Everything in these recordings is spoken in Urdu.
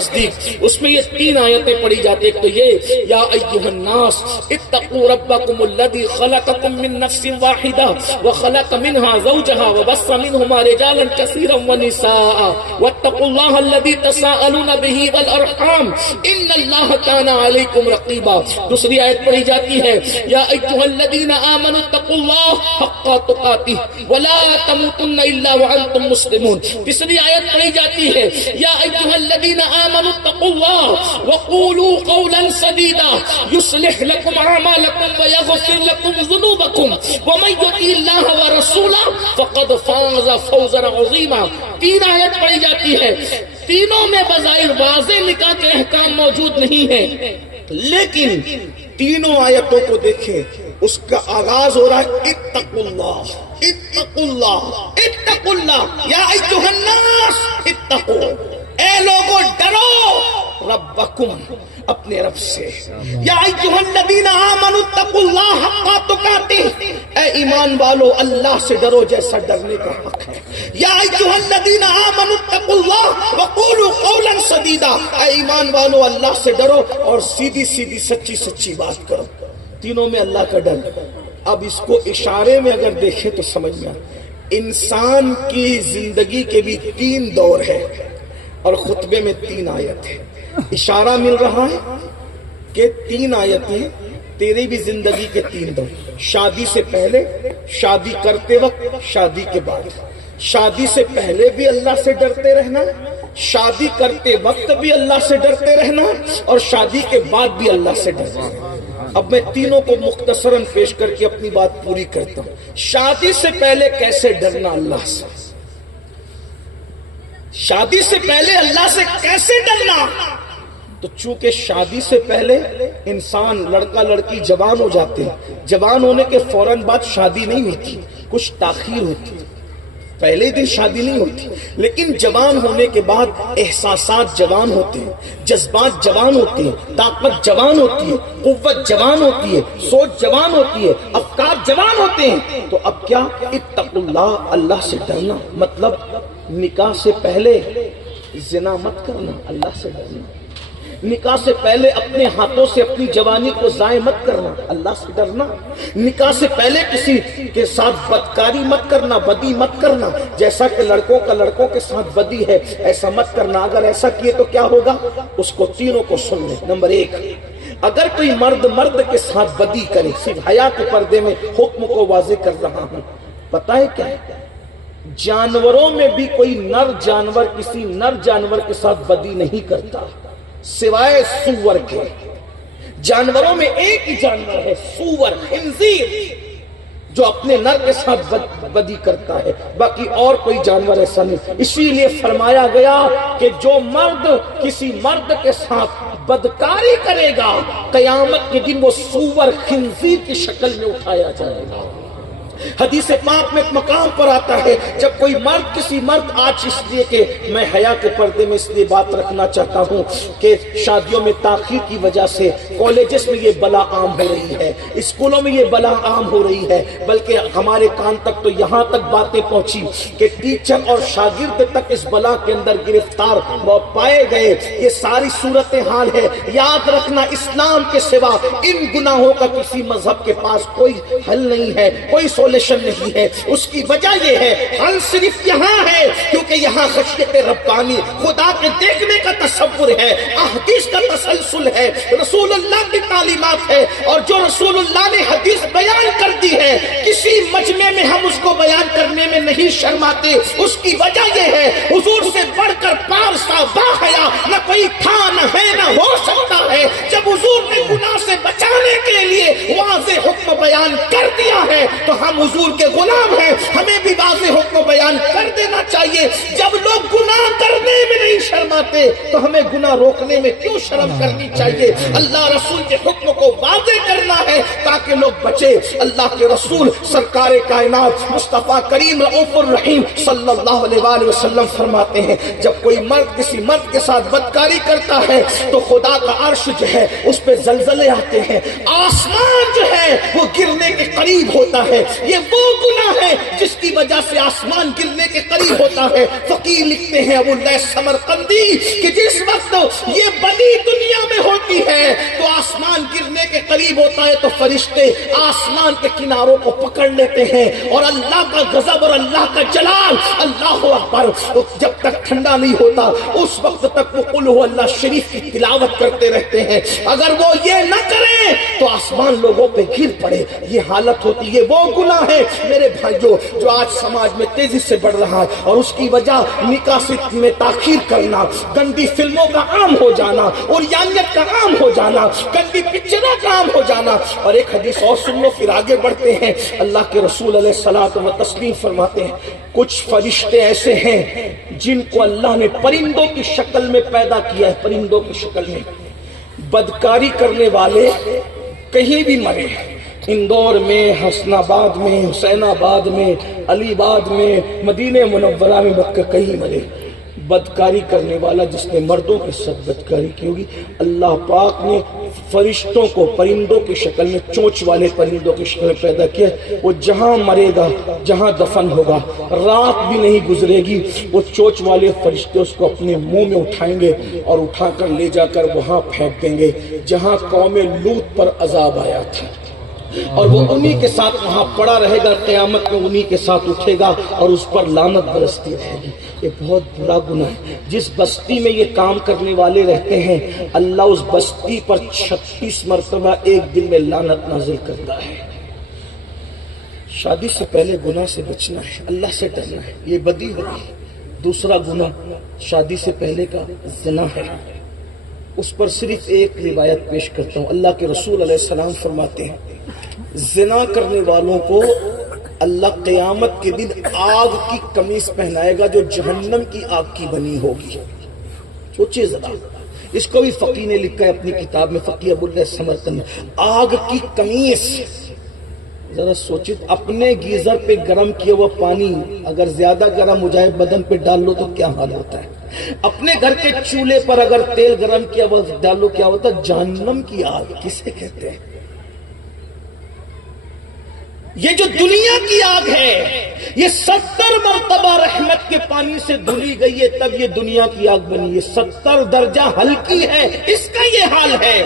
نزدیک اس میں یہ 3 آیتیں پڑھی جاتی ہیں. تو یہ یا ایھا الناس اتقوا ربکم الذی خلقکم من نفس واحدہ وخلق منها زوجها وبث منهما رجالا کثیرا ونساء واتقوا اللہ الذی تساءلون به والارحام ان اللہ کان علیکم رقیبا. دوسری آیت پڑھی جاتی ہے یا ایھا الذین آمنوا اتقوا اللہ حق تقاتہ ولا تموتن الا وانتم مسلمون. تیسری آیت پڑھی جاتی ہے یا ایھا الذین آمنوا اتقوا الله وقولوا قولا سديدا يصلح لكم اعمالكم ويغفر لكم ذنوبكم ومن يطع الله ورسوله فقد فاز فوزا عظيما. 3 آیت پڑھی جاتی ہے. تینوں میں بظاہر واضح نکاح کے احکام موجود نہیں ہیں، لیکن تینوں آیتوں کو دیکھیں، اس کا آغاز ہو رہا ہے اتقوا اللہ اتقوا اللہ اتقوا اللہ یا ایھا الناس اتقوا، اے لوگوں ڈرو ربکم اپنے رب سے. یا ایھا الذین آمنوا اتقوا اللہ حق تقاتہ، اے ایمان والو اللہ سے ڈرو جیسا ڈرنے کا حق ہے. یا ایھا الذین آمنوا اتقوا اللہ وقولوا قولا سدیدا، اے ایمان والو اللہ سے ڈرو اور سیدھی سیدھی سچی سچی بات کرو. تینوں میں اللہ کا ڈر. اب اس کو اشارے میں اگر دیکھیں تو سمجھ میں انسان کی زندگی کے بھی 3 دور ہے اور خطبے میں 3 آیت ہے. اشارہ مل رہا ہے کہ 3 آیتیں تیری بھی زندگی کے 3 دور، شادی سے پہلے، شادی کرتے وقت، شادی کے بعد. شادی سے پہلے بھی اللہ سے ڈرتے رہنا، شادی کرتے وقت بھی اللہ سے ڈرتے رہنا اور شادی کے بعد بھی اللہ سے ڈرنا. اب میں تینوں کو مختصراً پیش کر کے اپنی بات پوری کرتا ہوں. شادی سے پہلے کیسے ڈرنا اللہ سے، شادی سے پہلے اللہ سے کیسے ڈرنا. تو چونکہ شادی سے پہلے انسان لڑکا لڑکی جوان ہو جاتے ہیں، جوان ہونے کے فوراً بعد شادی نہیں ہوتی، کچھ تاخیر ہوتی، پہلے دن شادی نہیں ہوتی. لیکن جوان ہونے کے بعد احساسات جوان ہوتے ہیں، جذبات جوان ہوتے ہیں، طاقت جوان ہوتی ہے، قوت جوان ہوتی ہے، سوچ جوان ہوتی ہے، افکار جوان ہوتے ہیں. تو اب کیا اتقوا اللہ، اللہ سے ڈرنا. مطلب نکاح سے پہلے زنا مت کرنا، اللہ سے ڈرنا. نکاح سے پہلے اپنے ہاتھوں سے اپنی جوانی کو ضائع مت کرنا، اللہ سے ڈرنا. نکاح سے پہلے کسی کے ساتھ بدکاری مت کرنا، بدی مت کرنا. جیسا کہ لڑکوں کا لڑکوں کے ساتھ بدی ہے ایسا مت کرنا. اگر ایسا کیے تو کیا ہوگا، اس کو تینوں کو سن لیں. نمبر 1، اگر کوئی مرد مرد کے ساتھ بدی کرے، صرف حیا کے پردے میں حکم کو واضح کر رہا ہوں، پتہ ہے کیا ہے، جانوروں میں بھی کوئی نر جانور کسی نر جانور کے ساتھ بدی نہیں کرتا سوائے سور کے. جانوروں میں ایک ہی جانور ہے سور، خنزیر، جو اپنے نر کے ساتھ بدی کرتا ہے، باقی اور کوئی جانور ایسا نہیں. اسی لیے فرمایا گیا کہ جو مرد کسی مرد کے ساتھ بدکاری کرے گا قیامت کے دن وہ سور خنزیر کی شکل میں اٹھایا جائے گا. حدیث پاک میں ایک مقام پر آتا ہے جب کوئی مرد کسی مرد، آج اس لیے کہ میں حیا کے پردے میں اس لیے بات رکھنا چاہتا ہوں کہ شادیوں میں تاخیر کی وجہ سے کالجز میں یہ بلا عام ہو رہی ہے، اسکولوں میں یہ بلا عام ہو رہی ہے، بلکہ ہمارے کان تک تو یہاں تک باتیں پہنچی کہ ٹیچر اور شاگرد تک اس بلا کے اندر گرفتار پائے گئے. یہ ساری صورتحال ہے. یاد رکھنا اسلام کے سوا ان گناہوں کا کسی مذہب کے پاس کوئی حل نہیں ہے، کوئی نہیں ہے. اس کی وجہ یہ ہے حل صرف یہاں ہے کیونکہ یہاں خشیت ربانی، خدا کے دیکھنے کا تصور ہے، احادیث کا تسلسل ہے، رسول اللہ کی تعلیمات ہے، اور جو رسول اللہ نے حدیث بیان کر دی ہے کسی مجمع میں ہم اس کو بیان کرنے میں نہیں شرماتے. اس کی وجہ یہ ہے حضور سے بڑھ کر پارسا باحیا نہ کوئی تھا، نہ ہے، نہ ہو سکتا ہے. جب حضور نے گناہ سے بچانے کے لیے واضح حکم بیان کر دیا ہے تو ہم حضور کے غلام ہیں، ہمیں بھی واضح حکم بیان کر دینا چاہیے. جب لوگ گناہ کرنے میں نہیں شرماتے تو ہمیں گناہ روکنے میں کیوں شرم کرنی چاہیے. اللہ رسول کے حکم کو واضح کرنا ہے تاکہ لوگ بچے. اللہ کے رسول سرکار کائنات مصطفیٰ کریم رؤوف الرحیم صلی اللہ علیہ وآلہ وسلم فرماتے ہیں جب کوئی مرد کسی مرد کے ساتھ بدکاری کرتا ہے تو خدا کا عرش جو ہے اس پہ زلزلے آتے ہیں، آسمان جو ہے وہ گرنے کے قریب ہوتا ہے. یہ وہ گناہ ہے جس کی وجہ سے آسمان گرنے کے قریب ہوتا ہے۔ فقیر لکھتے ہیں ابو اللیث سمرقندی کہ جس وقت یہ بدی دنیا میں ہوتی ہے تو آسمان گرنے کے قریب ہوتا ہے تو فرشتے آسمان کے کناروں کو پکڑ لیتے ہیں اور اللہ کا غضب اور اللہ کا جلال، اللہ اکبر، جب تک ٹھنڈا نہیں ہوتا اس وقت تک وہ قل هو اللہ شریف کی تلاوت کرتے رہتے ہیں۔ اگر وہ یہ نہ کریں تو آسمان لوگوں پہ گر پڑے، یہ حالت ہوتی ہے۔ وہ گناہ ہے میرے بھائیوں جو آج سماج میں تیزی سے بڑھ رہا ہے اور اس کی وجہ نکاح میں تاخیر کرنا، گندی فلموں کا عام ہو جانا، اور یانیت کا عام ہو جانا، گندی پکچروں کا عام ہو جانا۔ اور ایک حدیث اور سن لو پھر آگے بڑھتے ہیں۔ اللہ کے رسول علیہ الصلوۃ والتسلیم فرماتے ہیں کچھ فرشتے ایسے ہیں جن کو اللہ نے پرندوں کی شکل میں پیدا کیا ہے، پرندوں کی شکل میں۔ بدکاری کرنے والے کہیں بھی مرے، اندور میں، حسن آباد میں، حسین آباد میں، علی آباد میں، مدینہ منورہ میں، مکہ، کہیں مرے، بدکاری کرنے والا جس نے مردوں کے ساتھ بدکاری کی ہوگی، اللہ پاک نے فرشتوں کو پرندوں کی شکل میں، چونچ والے پرندوں کی شکل میں پیدا کیا، وہ جہاں مرے گا، جہاں دفن ہوگا، رات بھی نہیں گزرے گی، وہ چونچ والے فرشتے اس کو اپنے منہ میں اٹھائیں گے اور اٹھا کر لے جا کر وہاں پھینک دیں گے جہاں قوم لوط پر عذاب آیا تھا، اور وہ انہی کے ساتھ وہاں پڑا رہے گا، قیامت میں انہی کے ساتھ اٹھے گا اور اس پر لعنت برستی رہے گی۔ یہ بہت برا گناہ ہے۔ جس بستی میں یہ کام کرنے والے رہتے ہیں اللہ اس بستی پر 36 مرتبہ ایک دن میں لعنت نازل کرتا ہے۔ شادی سے پہلے گناہ سے بچنا ہے، اللہ سے ڈرنا ہے، یہ بدی ہوگی۔ دوسرا گناہ شادی سے پہلے کا زنا ہے، اس پر صرف ایک روایت پیش کرتا ہوں۔ اللہ کے رسول علیہ السلام فرماتے ہیں زنا کرنے والوں کو اللہ قیامت کے دن آگ کی قمیص پہنائے گا جو جہنم کی آگ کی بنی ہوگی۔ سوچئے ذرا، اس کو بھی فقی نے لکھا ہے اپنی کتاب میں، فقی ابو اللیث سمرقندی، آگ کی قمیص۔ ذرا سوچئے، اپنے گیزر پہ گرم کیا ہوا پانی اگر زیادہ گرم ہو جائے بدن پہ ڈال لو تو کیا حال ہوتا ہے؟ اپنے گھر کے چولہے پر اگر تیل گرم کیا ہوا ڈالو کیا ہوتا ہے؟ جہنم کی آگ کسے کہتے ہیں؟ یہ جو دنیا کی آگ ہے یہ 70 مرتبہ رحمت کے پانی سے دھلی گئی ہے تب یہ دنیا کی آگ بنی ہے، 70 درجہ ہلکی ہے، اس کا یہ حال ہے۔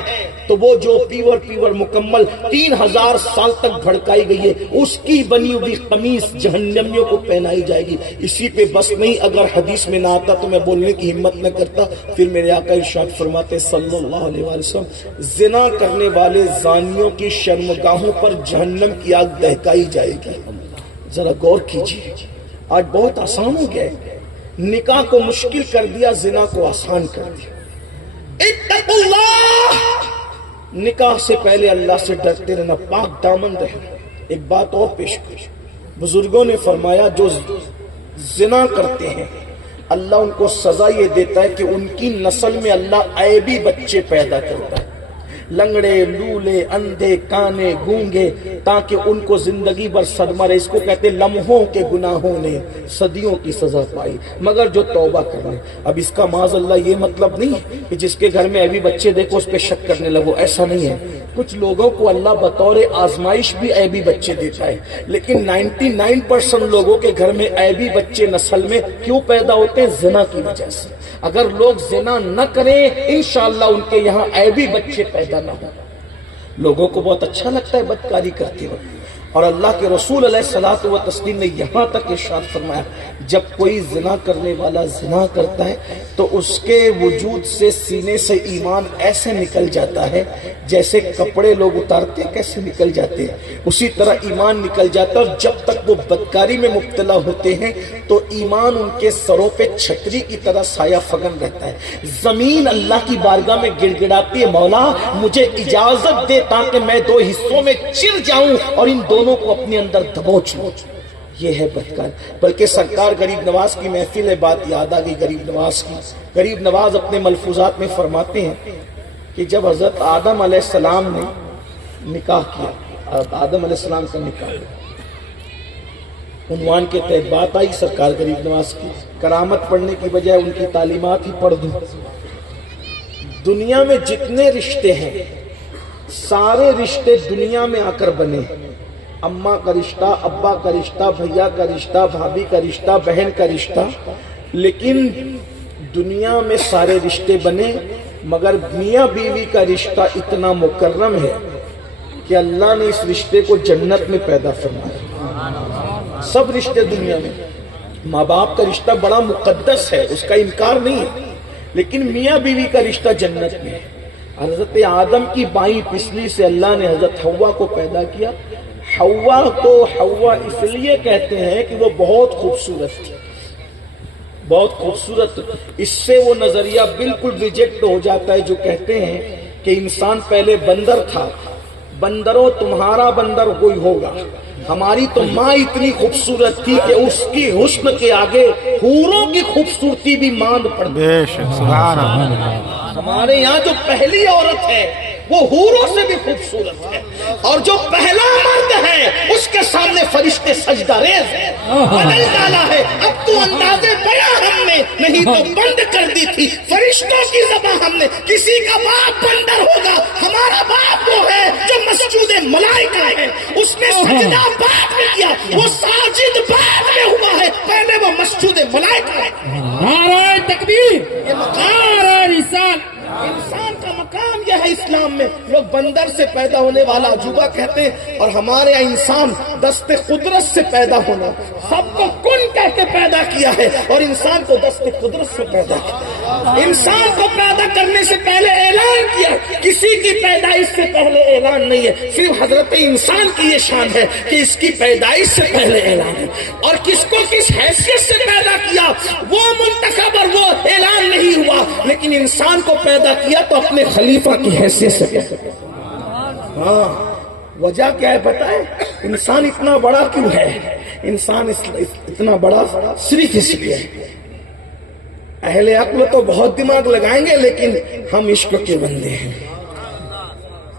تو وہ جو پیور مکمل 3000 سال تک بھڑکائی گئی ہے اس کی بنی ہوئی قمیص جہنمیوں کو پہنائی جائے گی۔ اسی پہ بس نہیں، اگر حدیث میں نہ آتا تو میں بولنے کی ہمت نہ کرتا، پھر میرے آقا ارشاد فرماتے صلی اللہ علیہ وسلم زنا کرنے والے زانیوں کی شرمگاہوں پر جہنم کی آگ دہکائی جائے گی۔ ذرا غور کیجیے، آج بہت آسان ہو گیا ہے، نکاح کو مشکل کر دیا، زنا کو آسان کر دیا۔ اتقوا اللہ، نکاح سے پہلے اللہ سے ڈرتے رہنا، پاک دامن رہنا۔ ایک بات اور پیش کریں، بزرگوں نے فرمایا جو زنا کرتے ہیں اللہ ان کو سزا یہ دیتا ہے کہ ان کی نسل میں اللہ عیبی بچے پیدا کرتا ہے، لنگڑے، لولے، اندھے، کانے، گونگے، تاکہ ان کو زندگی بھر صدمہ رہے۔ اس کو کہتے لمحوں کے گناہوں نے صدیوں کی سزا پائی، مگر جو توبہ کر لے۔ اب اس کا معاذ اللہ یہ مطلب نہیں کہ جس کے گھر میں ابھی بچے دیکھو اس پہ شک کرنے لگو، ایسا نہیں ہے۔ کچھ لوگوں کو اللہ بطور آزمائش بھی عیبی بچے دیتا ہے، لیکن 99% لوگوں کے گھر میں عیبی بچے نسل میں کیوں پیدا ہوتے ہیں؟ زنا کی وجہ سے۔ اگر لوگ زنا نہ کریں انشاءاللہ ان کے یہاں عیبی بچے پیدا نہ ہوں۔ لوگوں کو بہت اچھا لگتا ہے بدکاری کرتے وقت، اور اللہ کے رسول علیہ الصلوۃ والتسلیم نے یہاں تک ارشاد فرمایا جب کوئی زنا کرنے والا زنا کرتا ہے تو اس کے وجود سے سینے سے ایمان ایسے نکل جاتا ہے جیسے کپڑے لوگ اتارتے کیسے نکل جاتے ہیں، اسی طرح ایمان نکل جاتا ہے۔ اور جب تک وہ بدکاری میں مبتلا ہوتے ہیں تو ایمان ان کے سروں پہ چھتری کی طرح سایہ فگن رہتا ہے۔ زمین اللہ کی بارگاہ میں گڑ گڑاتی ہے، مولا مجھے اجازت دے تاکہ میں دو حصوں میں چر جاؤں اور ان دونوں کو اپنے اندر دبوچ لوں۔ یہ ہے بدکار۔ بلکہ سرکار غریب نواز کی محفل ہے، بات یاد آ گئی غریب نواز کی۔ غریب نواز اپنے ملفوظات میں فرماتے ہیں کہ جب حضرت آدم علیہ السلام نے نکاح کیا، آدم علیہ السلام کا نکاح، عنوان کے تحت بات آئی سرکار غریب نواز کی، کرامت پڑھنے کی بجائے ان کی تعلیمات ہی پڑھ دوں۔ دنیا میں جتنے رشتے ہیں سارے رشتے دنیا میں آ کر بنے، اماں کا رشتہ، ابا کا رشتہ، بھیا کا رشتہ، بھابھی کا رشتہ، بہن کا رشتہ، لیکن دنیا میں سارے رشتے بنے مگر میاں بیوی کا رشتہ اتنا مکرم ہے کہ اللہ نے اس رشتے کو جنت میں پیدا فرمایا۔ سب رشتے دنیا میں، ماں باپ کا رشتہ بڑا مقدس ہے، اس کا انکار نہیں ہے، لیکن میاں بیوی کا رشتہ جنت میں ہے۔ حضرت آدم کی بائیں پسلی سے اللہ نے حضرت حوا کو پیدا کیا۔ حوا کو حوا اس لیے کہتے ہیں کہ وہ بہت خوبصورت تھی، بہت خوبصورت۔ اس سے وہ نظریہ بالکل ریجیکٹ ہو جاتا ہے جو کہتے ہیں کہ انسان پہلے بندر تھا، بندروں تمہارا بندر کوئی ہوگا، ہماری تو ماں اتنی خوبصورت تھی کہ اس کی حسن کے آگے حوروں کی خوبصورتی بھی ماند پڑتی۔ ہمارے یہاں جو پہلی عورت ہے وہ حوروں سے بھی خوبصورت ہے، اور جو پہلا مرد ہے اس کے سامنے فرشتے سجدہ ریز ہیں۔ بدل ڈالا ہے اب تو اندازے بیاں ہم نے، نہیں تو بند کر دی تھی فرشتوں کی زبان ہم نے۔ کسی کا باپ بندر ہوگا، ہمارا باپ وہ ہے جو مسجود ملائکہ ہے، اس نے سجدہ بعد میں کیا، وہ ساجد بعد میں ہوا ہے، پہلے وہ مسجود ملائکہ ہے۔ نعرہ تکبیر، نعرہ رسالت۔ انسان کا مقام یہ ہے اسلام میں۔ لوگ بندر سے پیدا ہونے والا عجوبہ کہتے ہیں، اور ہمارے یہاں انسان دست قدرت سے پیدا ہونا، سب کو کن کہہ کے پیدا کیا ہے، اور انسان کو دست قدرت سے پیدا کیا۔ انسان کو پیدا کرنے سے پہلے اعلان کیا، کسی کی پیدائش سے پہلے اعلان نہیں ہے، صرف حضرت انسان کی یہ شان ہے کہ اس کی پیدائش سے پہلے اعلان ہے، اور کس کو کس حیثیت سے پیدا کیا وہ منتخب اور وہ اعلان نہیں ہوا، لیکن انسان کو پیدا کیا تو اپنے خلیفہ کی حیثیت سے پیدا۔ ہاں، وجہ کیا ہے بتائیں؟ انسان اتنا بڑا کیوں ہے؟ انسان اتنا بڑا صرف اس لیے ہے۔ اہل عقل تو بہت دماغ لگائیں گے لیکن ہم عشق کے بندے ہیں۔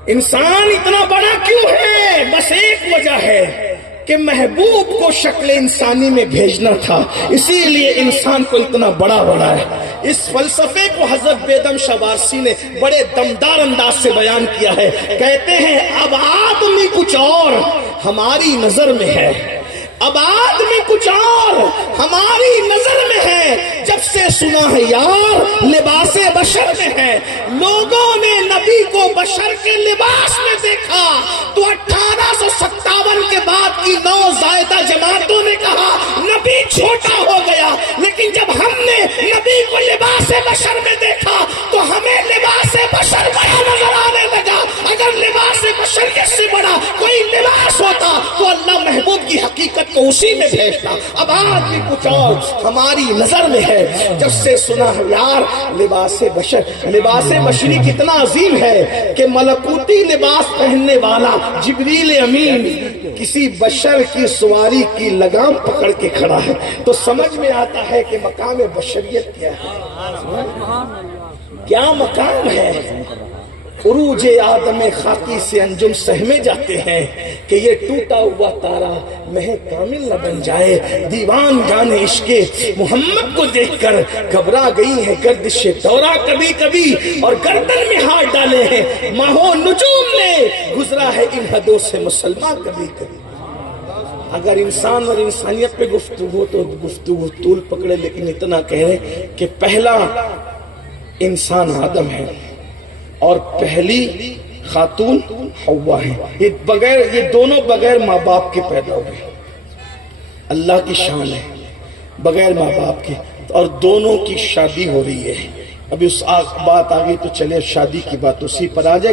انسان اتنا بڑا کیوں ہے؟ بس ایک وجہ ہے کہ محبوب کو شکل انسانی میں بھیجنا تھا، اسی لیے انسان کو اتنا بڑا بنا ہے۔ اس فلسفے کو حضرت بیدم شوارسی نے بڑے دمدار انداز سے بیان کیا ہے۔ کہتے ہیں اب آدمی کچھ اور ہماری نظر میں ہے، اب آدمی کچھ اور ہماری نظر میں ہے، جب سے سنا ہے یار لباس بشر میں ہے۔ لوگوں نے نبی کو بشر کے لباس میں دیکھا تو 1857 کے بعد کی نو زائدہ جماعتوں نے کہا نبی چھوٹا ہو گیا، لیکن جب ہم نے نبی کو لباس بشر میں دیکھا تو ہمیں لباس بشر بڑا نظر آنے لگا۔ اگر لباس بشر سے بڑا کوئی لباس ہوتا تو اللہ محبوب کی حقیقت کو اسی میں بھیجتا۔ اب آدمی کچھ اور ہماری نظر میں ہے، جب سے سنا ہے یار لباس بشر۔ لباس بشری کتنا عظیم ہے کہ ملکوتی لباس پہننے والا جبریل امین کسی بشر کی سواری کی لگام پکڑ کے کھڑا ہے تو سمجھ میں آتا ہے کہ مقام بشریت کیا ہے، کیا مقام ہے۔ عروج آدم خاکی سے انجم سہمے جاتے ہیں کہ یہ ٹوٹا ہوا تارا مہ کامل نہ بن جائے۔ دیوان جان عشق محمد کو دیکھ کر گھبرا گئی ہے گردش دورہ کبھی کبھی، اور گردن میں ہاتھ ڈالے ہیں ماہو نجوم نے، گزرا ہے ان حدوں سے مسلمان کبھی کبھی۔ اگر انسان اور انسانیت پہ گفتگو تو گفتگو طول پکڑے، لیکن اتنا کہہ رہے کہ پہلا انسان آدم ہے اور پہلی خاتون حوا ہے۔ یہ دونوں بغیر ماں باپ کے پیدا ہوئے، اللہ کی شان ہے، بغیر ماں باپ کے، اور دونوں کی شادی ہو رہی ہے۔ ابھی اس بات آگے تو چلے، شادی کی بات اسی پر آ جائے۔